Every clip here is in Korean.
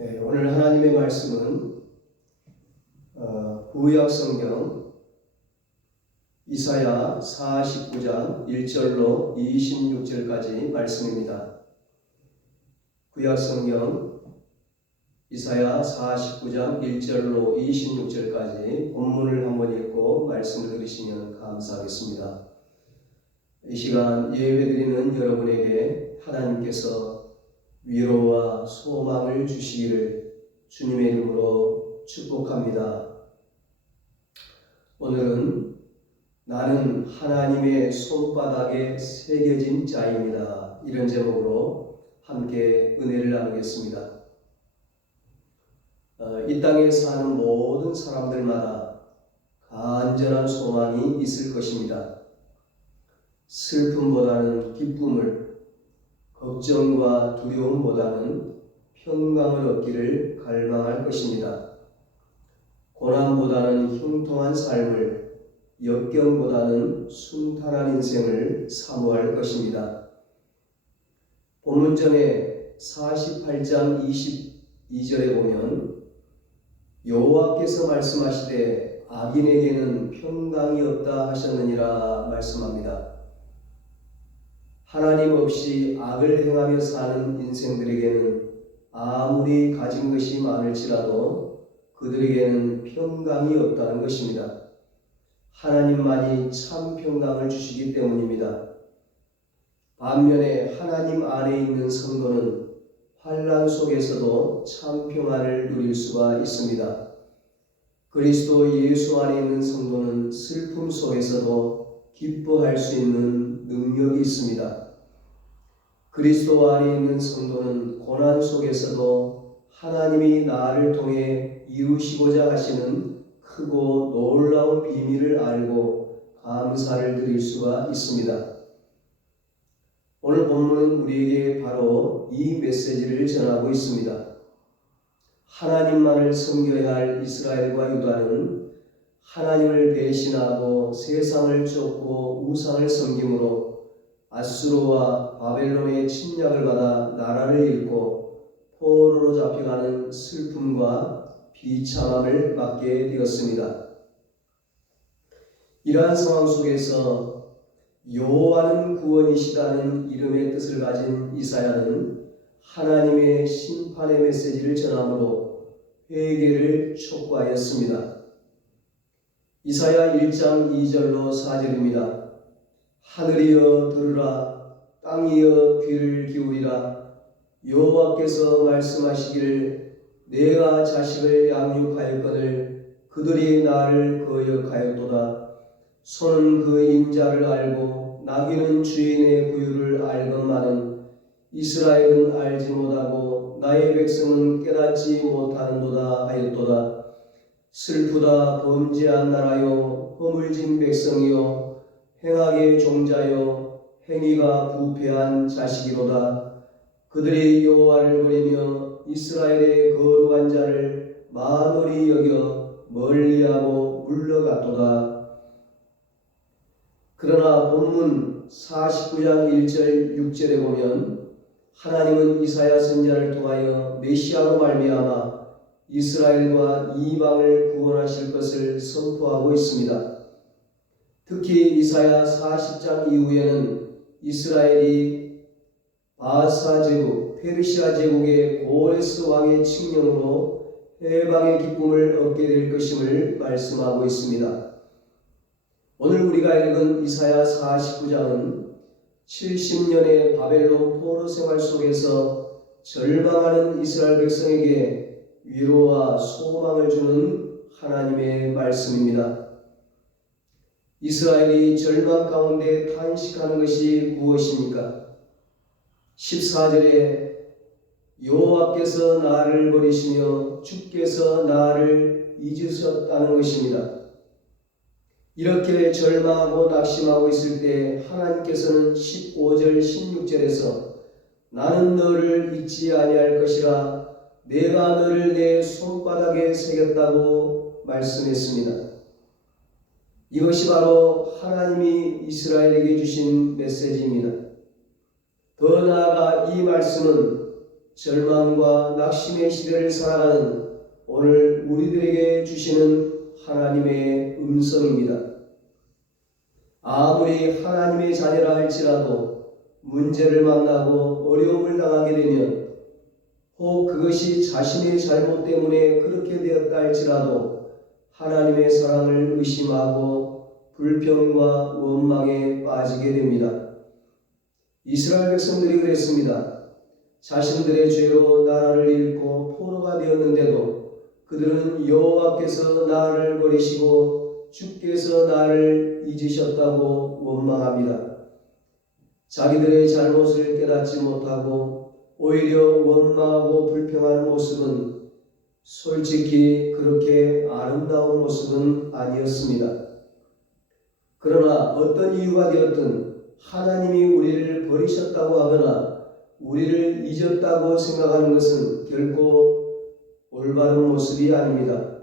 네, 오늘 하나님의 말씀은 구약 성경 이사야 49장 1절로 26절까지 말씀입니다. 구약 성경 이사야 49장 1절로 26절까지 본문을 한번 읽고 말씀을 들으시면 감사하겠습니다. 이 시간 예배드리는 여러분에게 하나님께서 위로와 소망을 주시기를 주님의 이름으로 축복합니다. 오늘은 나는 하나님의 손바닥에 새겨진 자입니다. 이런 제목으로 함께 은혜를 나누겠습니다. 이 땅에 사는 모든 사람들마다 간절한 소망이 있을 것입니다. 슬픔보다는 기쁨을, 걱정과 두려움보다는 평강을 얻기를 갈망할 것입니다. 고난보다는 형통한 삶을, 역경보다는 순탄한 인생을 사모할 것입니다. 본문 전에 48장 22절에 보면 여호와께서 말씀하시되 악인에게는 평강이 없다 하셨느니라 말씀합니다. 하나님 없이 악을 행하며 사는 인생들에게는 아무리 가진 것이 많을지라도 그들에게는 평강이 없다는 것입니다. 하나님만이 참 평강을 주시기 때문입니다. 반면에 하나님 안에 있는 성도는 환난 속에서도 참 평안을 누릴 수가 있습니다. 그리스도 예수 안에 있는 성도는 슬픔 속에서도 기뻐할 수 있는 능력이 있습니다. 그리스도 안에 있는 성도는 고난 속에서도 하나님이 나를 통해 이루시고자 하시는 크고 놀라운 비밀을 알고 감사를 드릴 수가 있습니다. 오늘 본문은 우리에게 바로 이 메시지를 전하고 있습니다. 하나님만을 섬겨야 할 이스라엘과 유다는 하나님을 배신하고 세상을 쫓고 우상을 섬김으로 아수르와 바벨론의 침략을 받아 나라를 잃고 포로로 잡혀가는 슬픔과 비참함을 맞게 되었습니다. 이러한 상황 속에서 여호와는 구원이시다는 이름의 뜻을 가진 이사야는 하나님의 심판의 메시지를 전함으로 회개를 촉구하였습니다. 이사야 1장 2절로 4절입니다. 하늘이여 들으라, 땅이여 귀를 기울이라. 여호와께서 말씀하시기를 내가 자식을 양육하였거늘 그들이 나를 거역하였도다. 소는 그 임자를 알고 나귀는 주인의 부유를 알건만은 이스라엘은 알지 못하고 나의 백성은 깨닫지 못하는도다 하였도다. 슬프다 범죄한 나라요 허물진 백성이요 행악의 종자여 행위가 부패한 자식이로다. 그들이 여호와를 버리며 이스라엘의 거룩한 자를 만홀히 여겨 멀리하고 물러갔도다. 그러나 본문 49장 1절 6절에 보면 하나님은 이사야 선지자를 통하여 메시아로 말미암아 이스라엘과 이방을 구원하실 것을 선포하고 있습니다. 특히 이사야 40장 이후에는 이스라엘이 바사 제국, 페르시아 제국의 고레스 왕의 칙령으로 해방의 기쁨을 얻게 될 것임을 말씀하고 있습니다. 오늘 우리가 읽은 이사야 49장은 70년의 바벨론 포로 생활 속에서 절망하는 이스라엘 백성에게 위로와 소망을 주는 하나님의 말씀입니다. 이스라엘이 절망 가운데 탄식하는 것이 무엇입니까? 14절에 여호와께서 나를 버리시며 주께서 나를 잊으셨다는 것입니다. 이렇게 절망하고 낙심하고 있을 때 하나님께서는 15절 16절에서 나는 너를 잊지 아니할 것이라 내가 너를 내 손바닥에 새겼다고 말씀했습니다. 이것이 바로 하나님이 이스라엘에게 주신 메시지입니다. 더 나아가 이 말씀은 절망과 낙심의 시대를 살아가는 오늘 우리들에게 주시는 하나님의 음성입니다. 아무리 하나님의 자녀라 할지라도 문제를 만나고 어려움을 당하게 되면 혹 그것이 자신의 잘못 때문에 그렇게 되었다 할지라도 하나님의 사랑을 의심하고 불평과 원망에 빠지게 됩니다. 이스라엘 백성들이 그랬습니다. 자신들의 죄로 나라를 잃고 포로가 되었는데도 그들은 여호와께서 나를 버리시고 주께서 나를 잊으셨다고 원망합니다. 자기들의 잘못을 깨닫지 못하고 오히려 원망하고 불평하는 모습은 솔직히 그렇게 아름다운 모습은 아니었습니다. 그러나 어떤 이유가 되었든 하나님이 우리를 버리셨다고 하거나 우리를 잊었다고 생각하는 것은 결코 올바른 모습이 아닙니다.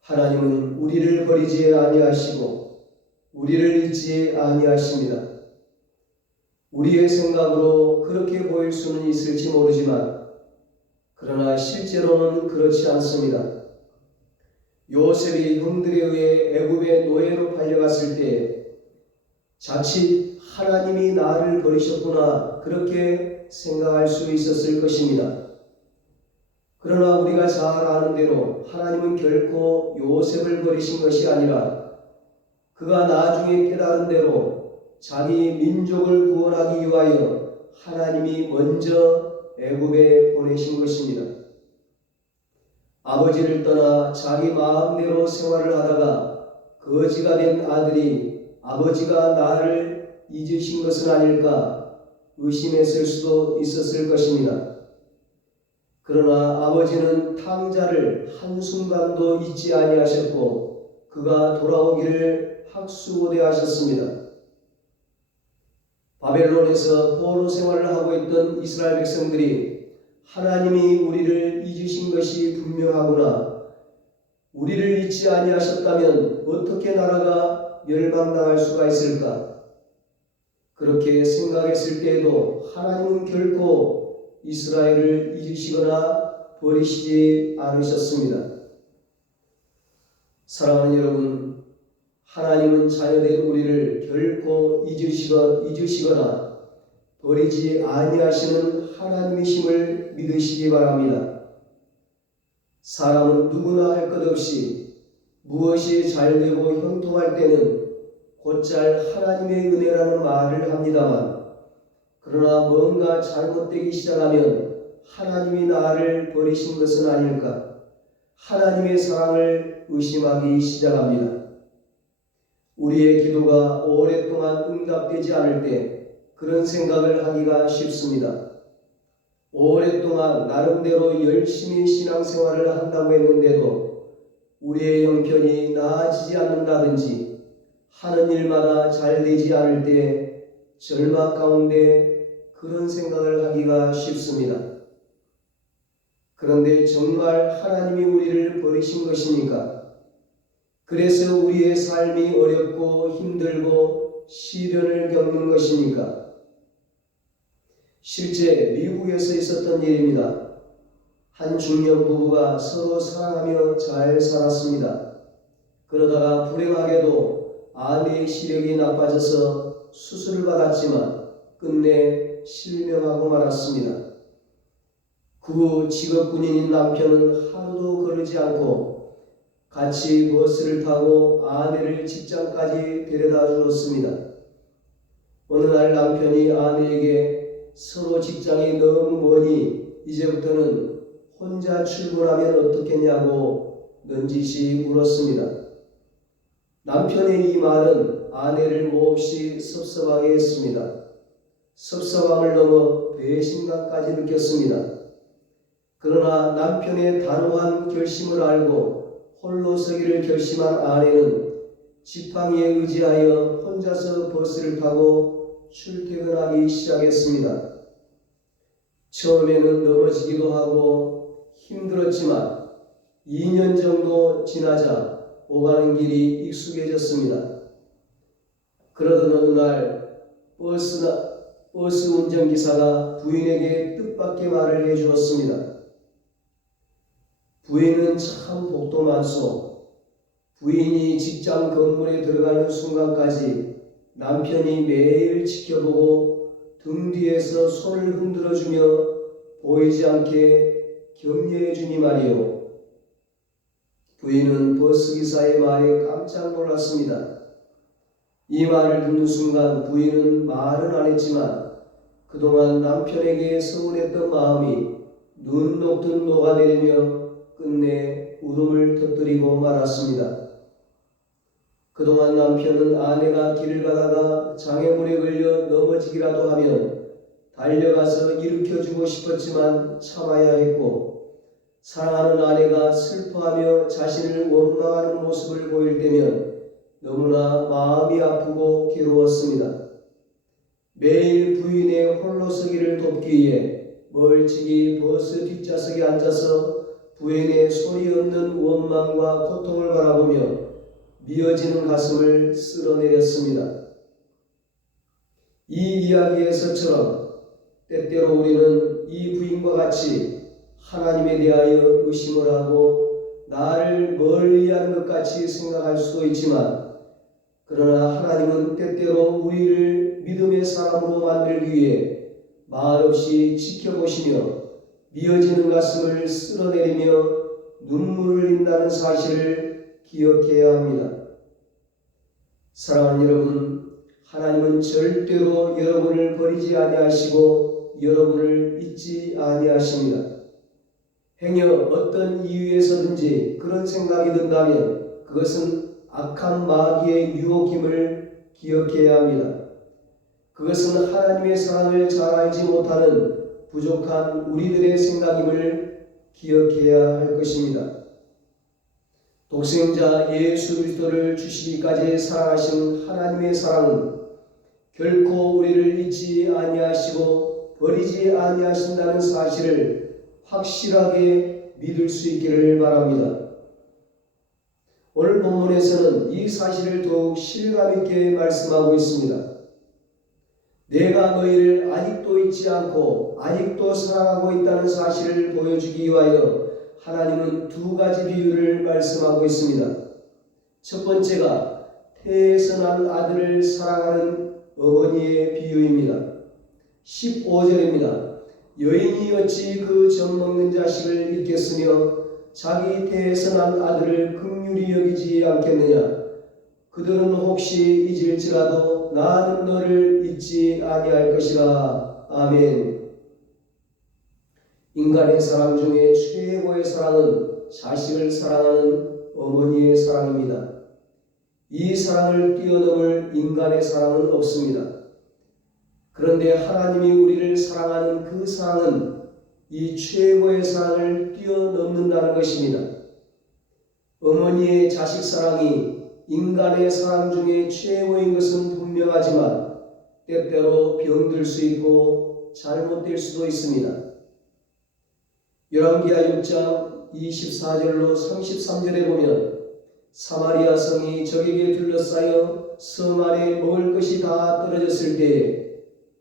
하나님은 우리를 버리지 아니하시고 우리를 잊지 아니하십니다. 우리의 생각으로 그렇게 보일 수는 있을지 모르지만 그러나 실제로는 그렇지 않습니다. 요셉이 형들에 의해 애굽의 노예로 팔려갔을 때 자칫 하나님이 나를 버리셨구나 그렇게 생각할 수 있었을 것입니다. 그러나 우리가 잘 아는 대로 하나님은 결코 요셉을 버리신 것이 아니라 그가 나중에 깨달은 대로 자기 민족을 구원하기 위하여 하나님이 먼저 애굽에 보내신 것입니다. 아버지를 떠나 자기 마음대로 생활을 하다가 거지가 된 아들이 아버지가 나를 잊으신 것은 아닐까 의심했을 수도 있었을 것입니다. 그러나 아버지는 탕자를 한순간도 잊지 아니하셨고 그가 돌아오기를 학수고대하셨습니다. 바벨론에서 포로 생활을 하고 있던 이스라엘 백성들이 하나님이 우리를 잊으신 것이 분명하구나, 우리를 잊지 아니하셨다면 어떻게 나라가 멸망당할 수가 있을까? 그렇게 생각했을 때에도 하나님은 결코 이스라엘을 잊으시거나 버리시지 않으셨습니다. 사랑하는 여러분, 하나님은 자녀된 우리를 결코 잊으시거나 버리지 아니하시는 하나님이심을 믿으시기 바랍니다. 사람은 누구나 할 것 없이 무엇이 잘되고 형통할 때는 곧잘 하나님의 은혜라는 말을 합니다만 그러나 뭔가 잘못되기 시작하면 하나님이 나를 버리신 것은 아닐까, 하나님의 사랑을 의심하기 시작합니다. 우리의 기도가 오랫동안 응답되지 않을 때 그런 생각을 하기가 쉽습니다. 오랫동안 나름대로 열심히 신앙생활을 한다고 했는데도 우리의 형편이 나아지지 않는다든지 하는 일마다 잘 되지 않을 때 절망 가운데 그런 생각을 하기가 쉽습니다. 그런데 정말 하나님이 우리를 버리신 것입니까? 그래서 우리의 삶이 어렵고 힘들고 시련을 겪는 것입니까? 실제 미국에서 있었던 일입니다. 한 중년 부부가 서로 사랑하며 잘 살았습니다. 그러다가 불행하게도 아내의 시력이 나빠져서 수술을 받았지만 끝내 실명하고 말았습니다. 그 후 직업군인인 남편은 하루도 거르지 않고 같이 버스를 타고 아내를 직장까지 데려다 주었습니다. 어느 날 남편이 아내에게 서로 직장이 너무 머니 이제부터는 혼자 출근하면 어떻겠냐고 넌지시 물었습니다. 남편의 이 말은 아내를 몹시 섭섭하게 했습니다. 섭섭함을 넘어 배신감까지 느꼈습니다. 그러나 남편의 단호한 결심을 알고 홀로 서기를 결심한 아내는 지팡이에 의지하여 혼자서 버스를 타고 출퇴근하기 시작했습니다. 처음에는 넘어지기도 하고 힘들었지만 2년 정도 지나자 오가는 길이 익숙해졌습니다. 그러던 어느 날 버스 운전기사가 부인에게 뜻밖의 말을 해주었습니다. 부인은 참 복도 많소. 부인이 직장 건물에 들어가는 순간까지 남편이 매일 지켜보고 등 뒤에서 손을 흔들어주며 보이지 않게 격려해주니 말이오. 부인은 버스기사의 말에 깜짝 놀랐습니다. 이 말을 듣는 순간 부인은 말은 안 했지만 그동안 남편에게 서운했던 마음이 눈 녹듯 녹아내리며 끝내 울음을 터뜨리고 말았습니다. 그동안 남편은 아내가 길을 가다가 장애물에 걸려 넘어지기라도 하면 달려가서 일으켜주고 싶었지만 참아야 했고, 사랑하는 아내가 슬퍼하며 자신을 원망하는 모습을 보일 때면 너무나 마음이 아프고 괴로웠습니다. 매일 부인의 홀로서기를 돕기 위해 멀찍이 버스 뒷좌석에 앉아서 부인의 소리 없는 원망과 고통을 바라보며 미어지는 가슴을 쓸어내렸습니다. 이 이야기에서처럼 때때로 우리는 이 부인과 같이 하나님에 대하여 의심을 하고 나를 멀리하는 것 같이 생각할 수도 있지만, 그러나 하나님은 때때로 우리를 믿음의 사람으로 만들기 위해 말없이 지켜보시며 미어지는 가슴을 쓸어내리며 눈물을 흘린다는 사실을 기억해야 합니다. 사랑하는 여러분, 하나님은 절대로 여러분을 버리지 아니하시고 여러분을 잊지 아니하십니다. 행여 어떤 이유에서든지 그런 생각이 든다면 그것은 악한 마귀의 유혹임을 기억해야 합니다. 그것은 하나님의 사랑을 잘 알지 못하는 부족한 우리들의 생각임을 기억해야 할 것입니다. 독생자 예수 그리스도를 주시기까지 사랑하신 하나님의 사랑은 결코 우리를 잊지 아니하시고 버리지 아니하신다는 사실을 확실하게 믿을 수 있기를 바랍니다. 오늘 본문에서는 이 사실을 더욱 실감 있게 말씀하고 있습니다. 내가 너희를 아직도 잊지 않고 아직도 사랑하고 있다는 사실을 보여주기 위하여 하나님은 두 가지 비유를 말씀하고 있습니다. 첫 번째가 태에서 난 아들을 사랑하는 어머니의 비유입니다. 15절입니다. 여인이 어찌 그 젖먹는 자식을 잊겠으며 자기 태에서 난 아들을 긍휼히 여기지 않겠느냐. 그들은 혹시 잊을지라도 나는 너를 잊지 아니할 것이라. 아멘. 인간의 사랑 중에 최고의 사랑은 자식을 사랑하는 어머니의 사랑입니다. 이 사랑을 뛰어넘을 인간의 사랑은 없습니다. 그런데 하나님이 우리를 사랑하는 그 사랑은 이 최고의 사랑을 뛰어넘는다는 것입니다. 어머니의 자식 사랑이 인간의 사랑 중에 최고인 것은 분명하지만 때때로 병들 수 있고 잘못될 수도 있습니다. 열왕기하 6장 24절로 33절에 보면 사마리아 성이 적에게 둘러싸여 성 안에 먹을 것이 다 떨어졌을 때에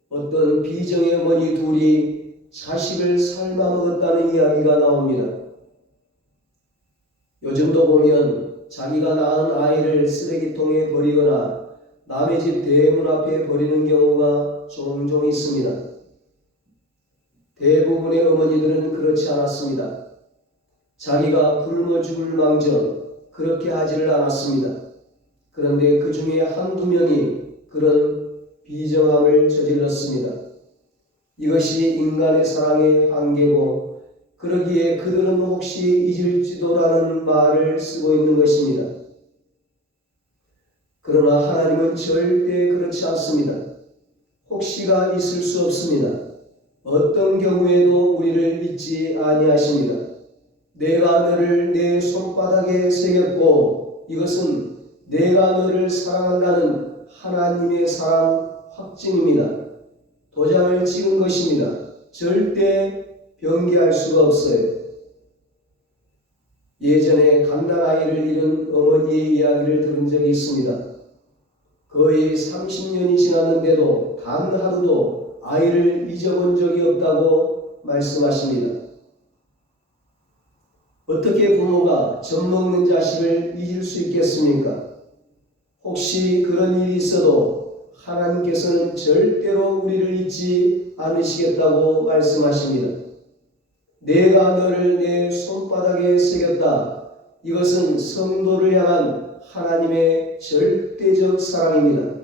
어떤 비정의 어머니 둘이 자식을 삶아 먹었다는 이야기가 나옵니다. 요즘도 보면 자기가 낳은 아이를 쓰레기통에 버리거나 남의 집 대문 앞에 버리는 경우가 종종 있습니다. 대부분의 어머니들은 그렇지 않았습니다. 자기가 굶어 죽을 망정 그렇게 하지를 않았습니다. 그런데 그 중에 한두 명이 그런 비정함을 저질렀습니다. 이것이 인간의 사랑의 한계고 그러기에 그들은 혹시 잊을지도라는 말을 쓰고 있는 것입니다. 그러나 하나님은 절대 그렇지 않습니다. 혹시가 있을 수 없습니다. 어떤 경우에도 우리를 잊지 아니하십니다. 내가 너를 내 손바닥에 새겼고 이것은 내가 너를 사랑한다는 하나님의 사랑 확증입니다. 도장을 찍은 것입니다. 절대 변개할 수가 없어요. 예전에 갓난 아이를 잃은 어머니의 이야기를 들은 적이 있습니다. 거의 30년이 지났는데도 단 하루도 아이를 잊어본 적이 없다고 말씀하십니다. 어떻게 부모가 젖먹는 자식을 잊을 수 있겠습니까? 혹시 그런 일이 있어도 하나님께서는 절대로 우리를 잊지 않으시겠다고 말씀하십니다. 내가 너를 내 손바닥에 새겼다. 이것은 성도를 향한 하나님의 절대적 사랑입니다.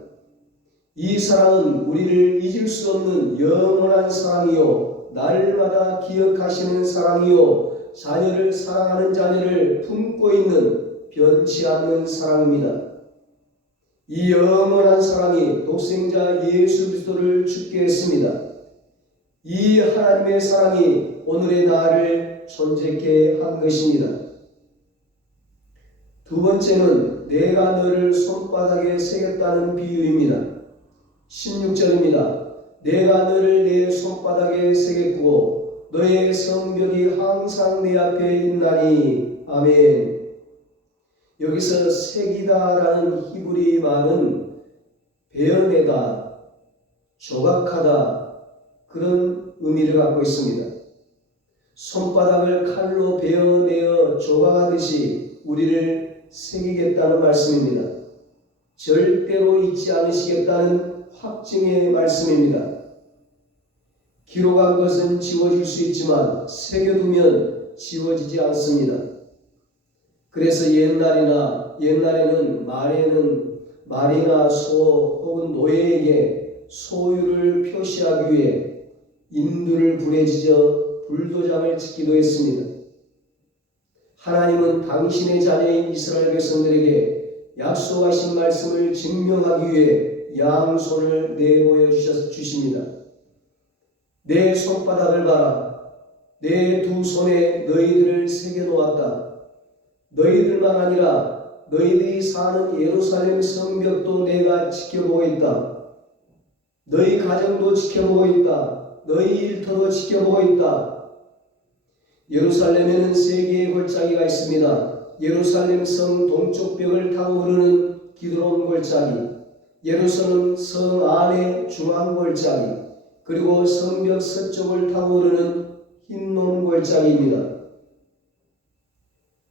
이 사랑은 우리를 잊을 수 없는 영원한 사랑이요, 날마다 기억하시는 사랑이요, 자녀를 사랑하는 자녀를 품고 있는 변치 않는 사랑입니다. 이 영원한 사랑이 독생자 예수 그리스도를 죽게 했습니다. 이 하나님의 사랑이 오늘의 나를 존재케 한 것입니다. 두 번째는 내가 너를 손바닥에 새겼다는 비유입니다. 16절입니다. 내가 너를 내 손바닥에 새겼고 너의 성벽이 항상 내 앞에 있나니. 아멘. 여기서 새기다라는 히브리 말은 베어내다, 조각하다 그런 의미를 갖고 있습니다. 손바닥을 칼로 베어내어 조각하듯이 우리를 새기겠다는 말씀입니다. 절대로 잊지 않으시겠다는 확증의 말씀입니다. 기록한 것은 지워질 수 있지만 새겨두면 지워지지 않습니다. 그래서 옛날에는 말이나 소 혹은 노예에게 소유를 표시하기 위해 인두를 불에 지져 불도장을 찍기도 했습니다. 하나님은 당신의 자녀인 이스라엘 백성들에게 약속하신 말씀을 증명하기 위해 양손을 내보여 주십니다. 내 손바닥을 봐라. 내 두 손에 너희들을 새겨놓았다. 너희들만 아니라 너희들이 사는 예루살렘 성벽도 내가 지켜보고 있다. 너희 가정도 지켜보고 있다. 너희 일터도 지켜보고 있다. 예루살렘에는 세 개의 골짜기가 있습니다. 예루살렘 성 동쪽 벽을 타고 흐르는 기드론 골짜기, 예루살렘 성 안의 중앙 골짜기, 그리고 성벽 서쪽을 타고 흐르는 흰놈 골짜기입니다.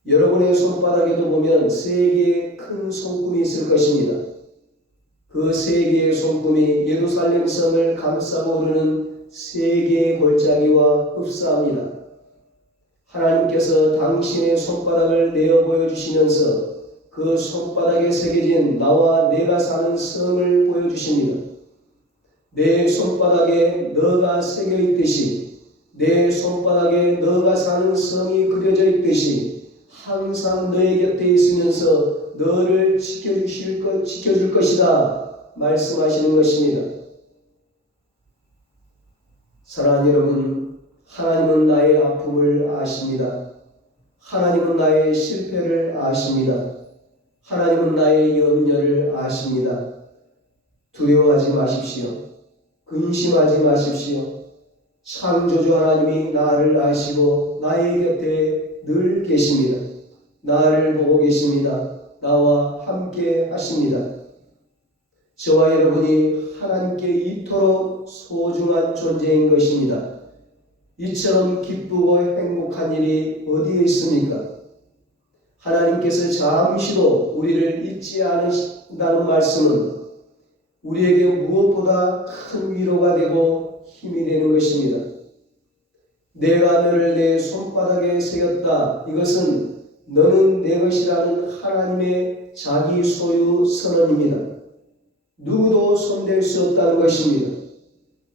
여러분의 손바닥에도 보면 세 개의 큰 손금이 있을 것입니다. 그 세 개의 손금이 예루살렘 성을 감싸고 흐르는 세 개의 골짜기와 흡사합니다. 하나님께서 당신의 손바닥을 내어 보여주시면서 그 손바닥에 새겨진 나와 내가 사는 성을 보여주십니다. 내 손바닥에 너가 새겨 있듯이, 내 손바닥에 너가 사는 성이 그려져 있듯이 항상 너의 곁에 있으면서 너를 지켜줄 것이다 말씀하시는 것입니다. 사랑하는 여러분, 하나님은 나의 아픔을 아십니다. 하나님은 나의 실패를 아십니다. 하나님은 나의 염려를 아십니다. 두려워하지 마십시오. 근심하지 마십시오. 창조주 하나님이 나를 아시고 나의 곁에 늘 계십니다. 나를 보고 계십니다. 나와 함께 하십니다. 저와 여러분이 하나님께 이토록 소중한 존재인 것입니다. 이처럼 기쁘고 행복한 일이 어디에 있습니까? 하나님께서 잠시도 우리를 잊지 않으신다는 말씀은 우리에게 무엇보다 큰 위로가 되고 힘이 되는 것입니다. 내가 너를 내 손바닥에 새겼다. 이것은 너는 내 것이라는 하나님의 자기 소유 선언입니다. 누구도 손댈 수 없다는 것입니다.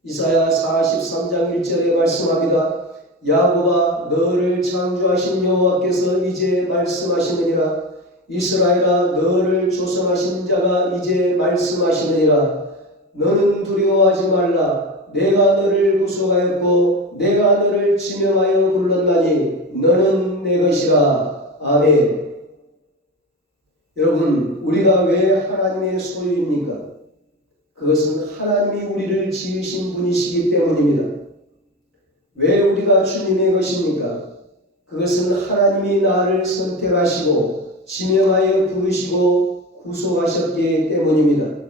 이사야 43장 1절에 말씀합니다. 야곱아, 너를 창조하신 여호와께서 이제 말씀하시느니라. 이스라엘아, 너를 조성하신 자가 이제 말씀하시느니라. 너는 두려워하지 말라. 내가 너를 구속하였고 내가 너를 지명하여 불렀나니 너는 내 것이라. 아멘. 여러분, 우리가 왜 하나님의 소유입니까? 그것은 하나님이 우리를 지으신 분이시기 때문입니다. 왜 우리가 주님의 것입니까? 그것은 하나님이 나를 선택하시고 지명하여 부르시고 구속하셨기 때문입니다.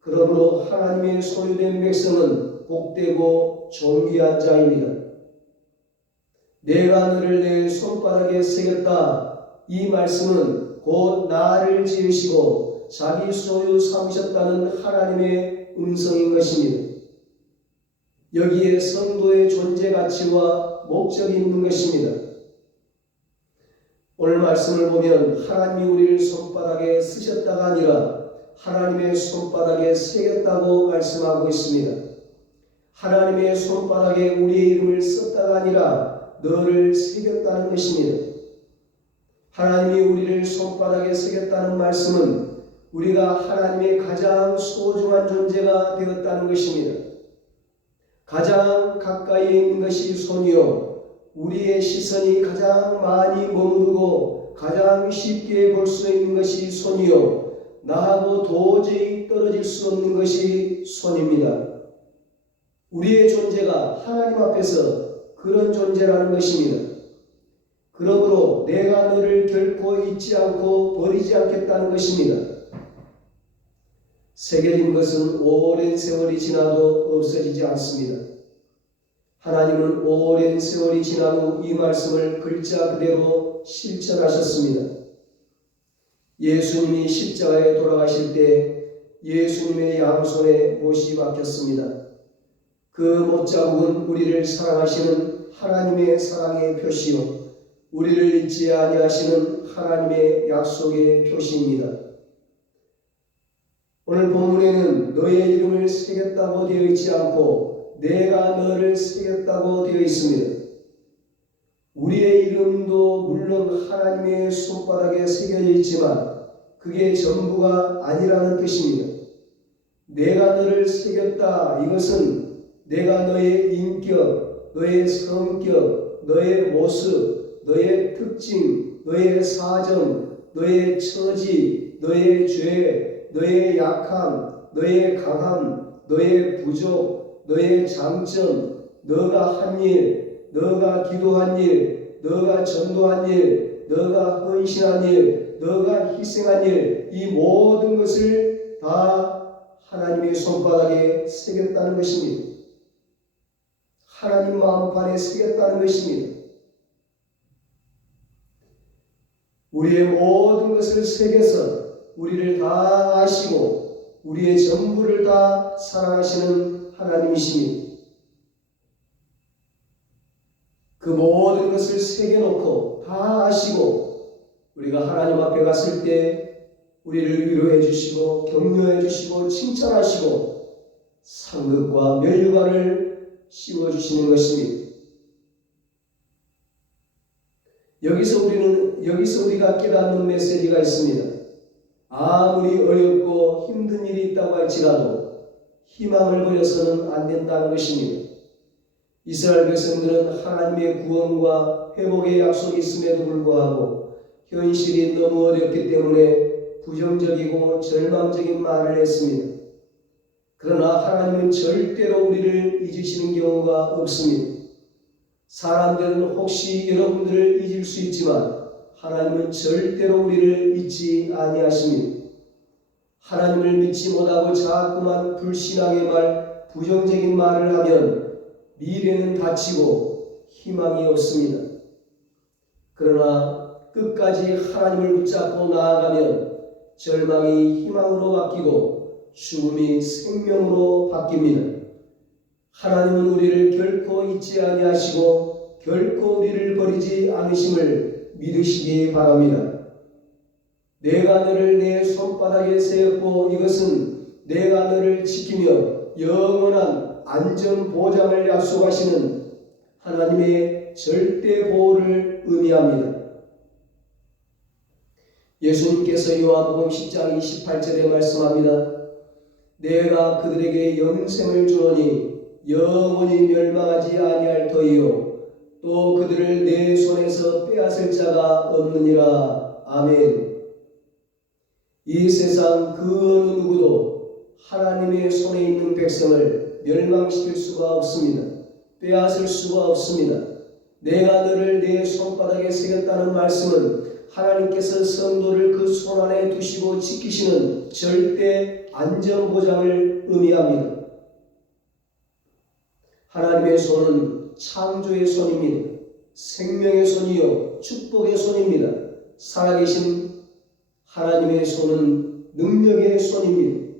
그러므로 하나님의 소유된 백성은 복되고 존귀한 자입니다. 내가 너를 내 손바닥에 새겼다. 이 말씀은 곧 나를 지으시고 자기 소유 삼으셨다는 하나님의 음성인 것입니다. 여기에 성도의 존재 가치와 목적이 있는 것입니다. 오늘 말씀을 보면 하나님이 우리를 손바닥에 쓰셨다가 아니라 하나님의 손바닥에 새겼다고 말씀하고 있습니다. 하나님의 손바닥에 우리의 이름을 썼다가 아니라 너를 새겼다는 것입니다. 하나님이 우리를 손바닥에 새겼다는 말씀은 우리가 하나님의 가장 소중한 존재가 되었다는 것입니다. 가장 가까이에 있는 것이 손이요, 우리의 시선이 가장 많이 머무르고 가장 쉽게 볼 수 있는 것이 손이요, 나하고 도저히 떨어질 수 없는 것이 손입니다. 우리의 존재가 하나님 앞에서 그런 존재라는 것입니다. 그러므로 내가 너를 결코 잊지 않고 버리지 않겠다는 것입니다. 새겨진 것은 오랜 세월이 지나도 없어지지 않습니다. 하나님은 오랜 세월이 지난 후 이 말씀을 글자 그대로 실천하셨습니다. 예수님이 십자가에 돌아가실 때 예수님의 양손에 못이 박혔습니다. 그 못자국은 우리를 사랑하시는 하나님의 사랑의 표시요, 우리를 잊지 아니하시는 하나님의 약속의 표시입니다. 오늘 본문에는 너의 이름을 새겼다고 되어 있지 않고 내가 너를 새겼다고 되어 있습니다. 우리의 이름도 물론 하나님의 손바닥에 새겨져 있지만 그게 전부가 아니라는 뜻입니다. 내가 너를 새겼다, 이것은 내가 너의 인격, 너의 성격, 너의 모습, 너의 특징, 너의 사정, 너의 처지, 너의 죄, 너의 약함, 너의 강함, 너의 부족, 너의 장점, 너가 한 일, 너가 기도한 일, 너가 전도한 일, 너가 헌신한 일, 너가 희생한 일, 이 모든 것을 다 하나님의 손바닥에 새겼다는 것입니다. 하나님 마음판에 새겼다는 것입니다. 우리의 모든 것을 새겨서 우리를 다 아시고 우리의 전부를 다 사랑하시는 하나님이십니다. 그 모든 것을 새겨놓고 다 아시고 우리가 하나님 앞에 갔을 때 우리를 위로해 주시고 격려해 주시고 칭찬하시고 상급과 면류관을 씌워주시는 것입니다. 여기서 우리가 깨닫는 메시지가 있습니다. 아무리 어렵고 힘든 일이 있다고 할지라도 희망을 버려서는 안 된다는 것입니다. 이스라엘 백성들은 하나님의 구원과 회복의 약속이 있음에도 불구하고 현실이 너무 어렵기 때문에 부정적이고 절망적인 말을 했습니다. 그러나 하나님은 절대로 우리를 잊으시는 경우가 없습니다. 사람들은 혹시 여러분들을 잊을 수 있지만 하나님은 절대로 우리를 잊지 아니하십니다. 하나님을 믿지 못하고 자꾸만 불신앙의 말, 부정적인 말을 하면 미래는 닫히고 희망이 없습니다. 그러나 끝까지 하나님을 붙잡고 나아가면 절망이 희망으로 바뀌고 죽음이 생명으로 바뀝니다. 하나님은 우리를 결코 잊지 아니하시고 결코 우리를 버리지 않으심을 믿으시기 바랍니다. 내가 너를 내 손바닥에 세웠고 이것은 내가 너를 지키며 영원한 안전 보장을 약속하시는 하나님의 절대 보호를 의미합니다. 예수님께서 요한복음 10장 28절에 말씀합니다. 내가 그들에게 영생을 주노니 영원히 멸망하지 아니할 터이요 또 그들을 내 손에서 빼앗을 자가 없느니라. 아멘. 이 세상 그 어느 누구도 하나님의 손에 있는 백성을 멸망시킬 수가 없습니다. 빼앗을 수가 없습니다. 내가 너를 내 손바닥에 새겼다는 말씀은 하나님께서 성도를 그 손 안에 두시고 지키시는 절대 안전보장을 의미합니다. 하나님의 손은 창조의 손입니다. 생명의 손이요 축복의 손입니다. 살아계신 하나님의 손은 능력의 손입니다.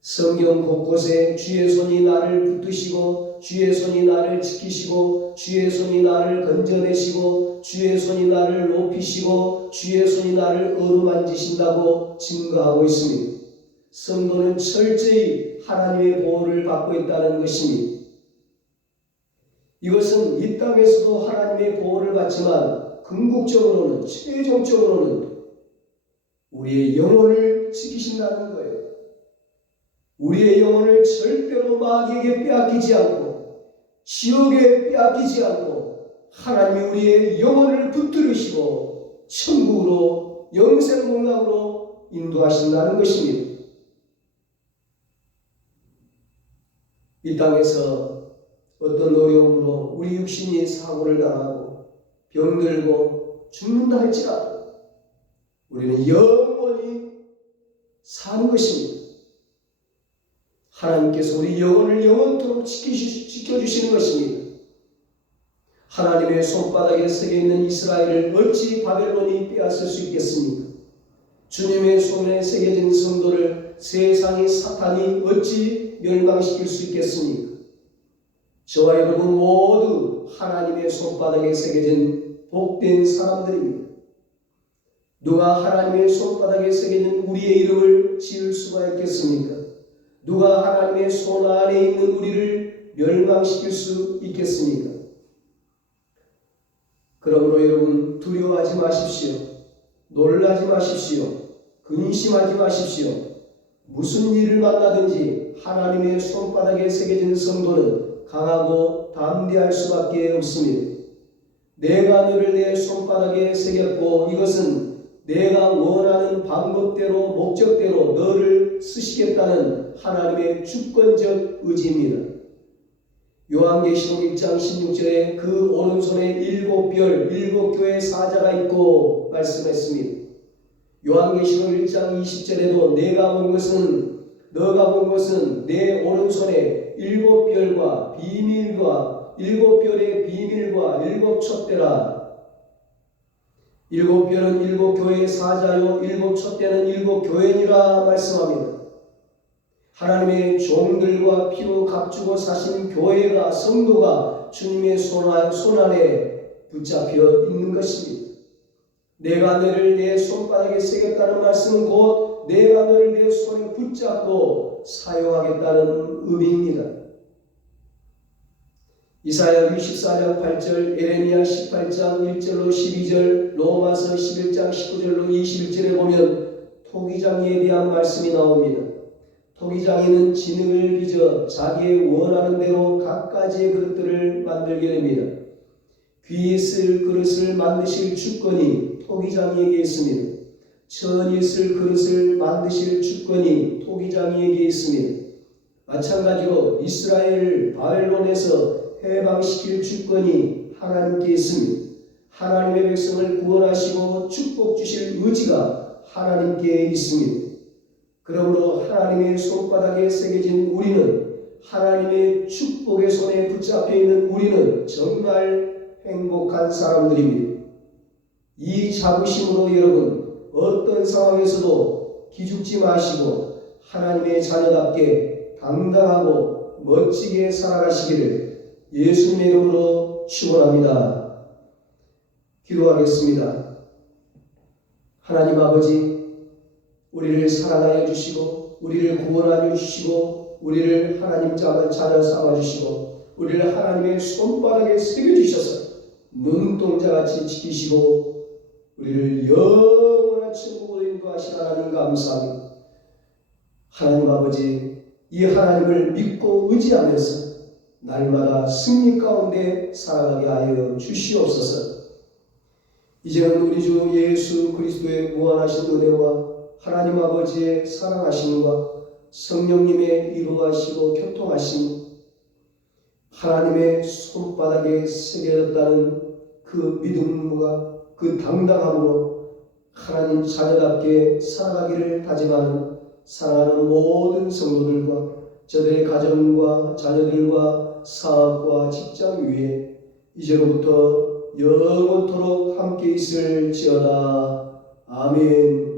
성경 곳곳에 주의 손이 나를 붙드시고 주의 손이 나를 지키시고 주의 손이 나를 건져내시고 주의 손이 나를 높이시고 주의 손이 나를 어루만지신다고 증거하고 있습니다. 성도는 철저히 하나님의 보호를 받고 있다는 것입니다. 이것은 이 땅에서도 하나님의 보호를 받지만 궁극적으로는 최종적으로는 우리의 영혼을 지키신다는 거예요. 우리의 영혼을 절대로 마귀에게 빼앗기지 않고 지옥에 빼앗기지 않고 하나님이 우리의 영혼을 붙들으시고 천국으로 영생공락으로 인도하신다는 것입니다. 이 땅에서 어떤 어려움으로 우리 육신이 사고를 당하고 병들고 죽는다 할지라도 우리는 영원히 사는 것입니다. 하나님께서 우리 영혼을 영원토록 지켜주시는 것입니다. 하나님의 손바닥에 새겨있는 이스라엘을 어찌 바벨론이 빼앗을 수 있겠습니까? 주님의 손에 새겨진 성도를 세상의 사탄이 어찌 멸망시킬 수 있겠습니까? 저와 여러분 모두 하나님의 손바닥에 새겨진 복된 사람들입니다. 누가 하나님의 손바닥에 새겨진 우리의 이름을 지을 수가 있겠습니까? 누가 하나님의 손 안에 있는 우리를 멸망시킬 수 있겠습니까? 그러므로 여러분 두려워하지 마십시오. 놀라지 마십시오. 근심하지 마십시오. 무슨 일을 만나든지 하나님의 손바닥에 새겨진 성도는 강하고 담대할 수밖에 없습니다. 내가 너를 내 손바닥에 새겼고 이것은 내가 원하는 방법대로 목적대로 너를 쓰시겠다는 하나님의 주권적 의지입니다. 요한계시록 1장 16절에 그 오른손에 7별 7교회 사자가 있고 말씀했습니다. 요한계시록 1장 20절에도 너가 본 것은 내 오른손에 7별과 비밀과 7별의 비밀과 7촛대라. 7별은 7교회의 사자요 7촛대는 7교회니라 말씀합니다. 하나님의 종들과 피로 값주고 사신 교회가 성도가 주님의 손 안에 붙잡혀 있는 것입니다. 내가 너를 내 손바닥에 새겼다는 말씀은 곧 내가 너를 내 손에 붙잡고 사용하겠다는 의미입니다. 이사야 64장 8절, 에레미야 18장 1절로 12절, 로마서 11장 19절로 21절에 보면 토기장이에 대한 말씀이 나옵니다. 토기장이는 진흙을 빚어 자기의 원하는 대로 갖가지의 그릇들을 만들게 됩니다. 귀 있을 그릇을 만드실 주권이 토기장이에게 있습니다. 천 있을 그릇을 만드실 주권이 토기장이에게 있습니다. 마찬가지로 이스라엘을 바벨론에서 해방시킬 주권이 하나님께 있습니다. 하나님의 백성을 구원하시고 축복 주실 의지가 하나님께 있습니다. 그러므로 하나님의 손바닥에 새겨진 우리는 하나님의 축복의 손에 붙잡혀 있는 우리는 정말 행복한 사람들입니다. 이 자부심으로 여러분 어떤 상황에서도 기죽지 마시고 하나님의 자녀답게 당당하고 멋지게 살아가시기를 예수님의 이름으로 축원합니다. 기도하겠습니다. 하나님 아버지, 우리를 사랑하여 주시고 우리를 구원하여 주시고 우리를 하나님 자녀 삼아 주시고 우리를 하나님의 손바닥에 새겨주셔서 눈동자같이 지키시고 우리를 영원한 천국으로 인도하신 하나님 감사합니다. 하나님 아버지, 이 하나님을 믿고 의지하면서 날마다 승리 가운데 살아가게 하여 주시옵소서. 이제는 우리 주 예수 그리스도의 무한하신 은혜와 하나님 아버지의 사랑하심과 성령님의 이루하시고 교통하심, 하나님의 손바닥에 새겨졌다는 그 믿음과 그 당당함으로 하나님 자녀답게 살아가기를 다짐하는 사랑하는 모든 성도들과 저들의 가정과 자녀들과 사업과 직장 위에 이제로부터 영원토록 함께 있을지어다. 아멘.